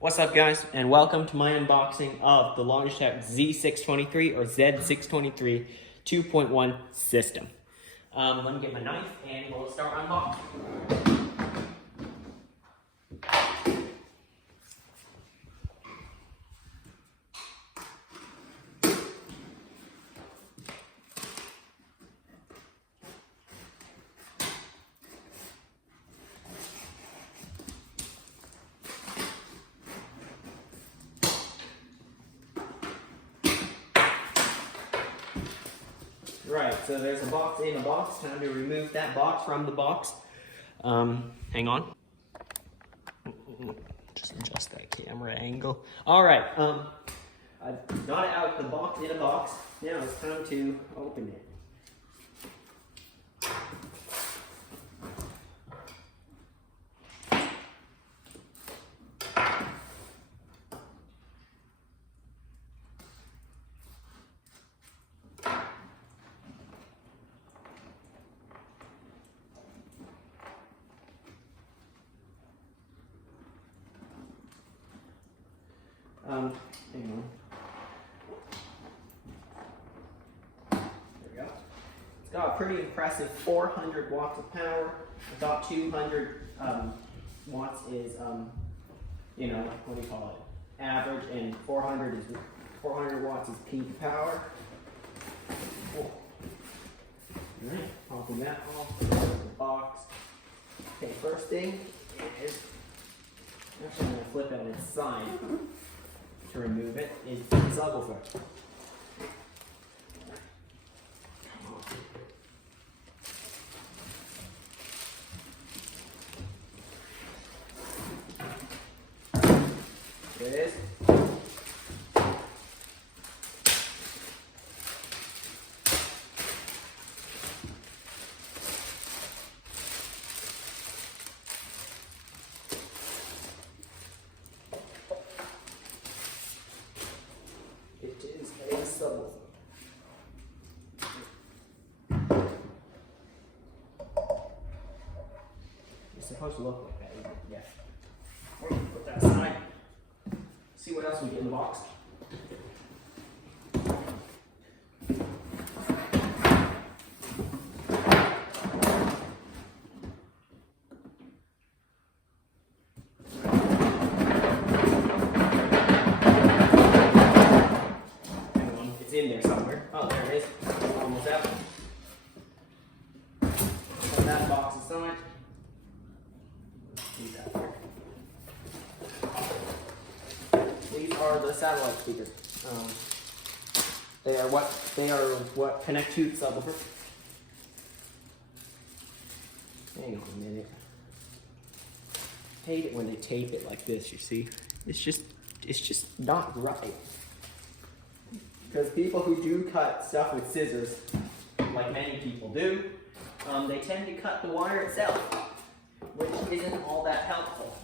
What's up, guys, and welcome to my unboxing of the Logitech Z623 or Z623 2.1 system. Let me get my knife and we'll start unboxing. Right, so there's a box in a box. Time to remove that box from the box. Hang on. Just adjust that camera angle. All right, I got it out the box in a box. Now it's time to open it. Hang on. There we go. It's got a pretty impressive 400 watts of power. About 200 watts is, you know, what do you call it? Average, and 400 watts is peak power. Cool. All right, popping that off the box. Okay, first thing is, actually I'm gonna flip it on its side. To remove it is the subwoofer. There it is. It's supposed to look like that, yeah. We're gonna put that aside. See what else we get in the box. It's in there somewhere. Oh, there it is. Almost out. Put that box aside. Leave that there. These are the satellite speakers. They are what connect to the subwoofer. Hang on a minute. Hate it when they tape it like this. You see, it's just not right. Because people who do cut stuff with scissors, like many people do, they tend to cut the wire itself, which isn't all that helpful.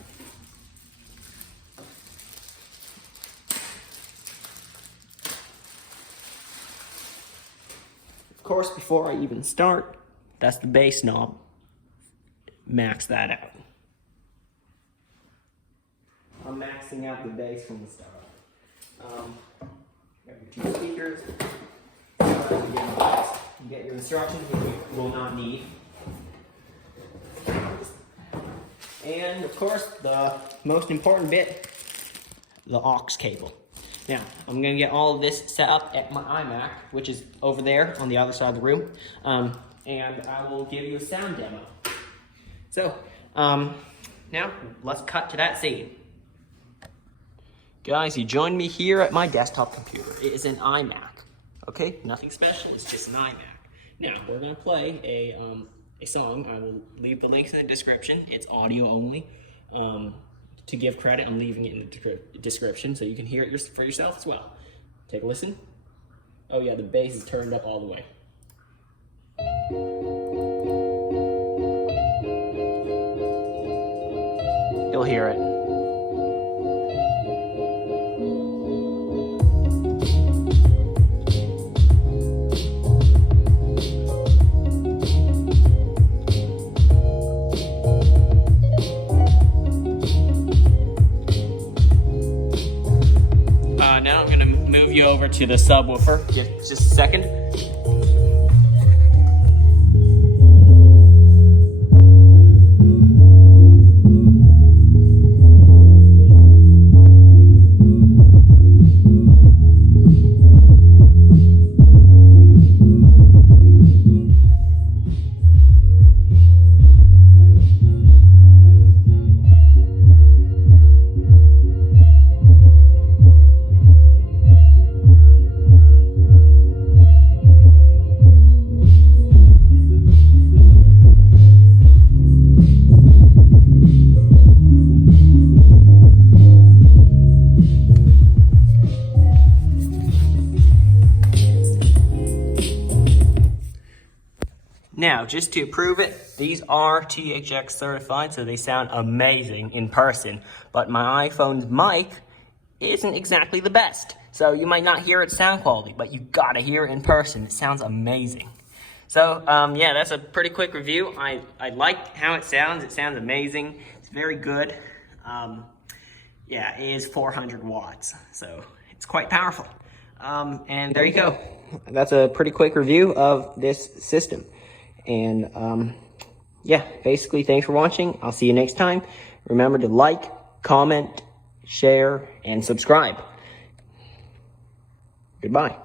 Of course, before I even start, that's the bass knob. Max that out. I'm maxing out the bass from the start. Your two speakers. You get your instructions, which you will not need. And of course, the most important bit, the aux cable. Now, I'm gonna get all of this set up at my iMac, which is over there on the other side of the room. And I will give you a sound demo. So, now let's cut to that scene. Guys, you joined me here at my desktop computer. It is an iMac, okay? Nothing special, it's just an iMac. Now, we're gonna play a song. I will leave the links in the description. It's audio only. To give credit, I'm leaving it in the description so you can hear it for yourself as well. Take a listen. Oh yeah, the bass is turned up all the way. You'll hear it. over to the subwoofer. Just a second. Now, just to prove it, these are THX certified, so they sound amazing in person. But my iPhone's mic isn't exactly the best. So you might not hear its sound quality, but you gotta hear it in person. It sounds amazing. So, yeah, that's a pretty quick review. I like how it sounds. It sounds amazing. It's very good. Yeah, it is 400 watts, so it's quite powerful. And there you go. That's a pretty quick review of this system. And yeah, basically, thanks for watching. I'll see you next time. Remember to like, comment, share, and subscribe. Goodbye.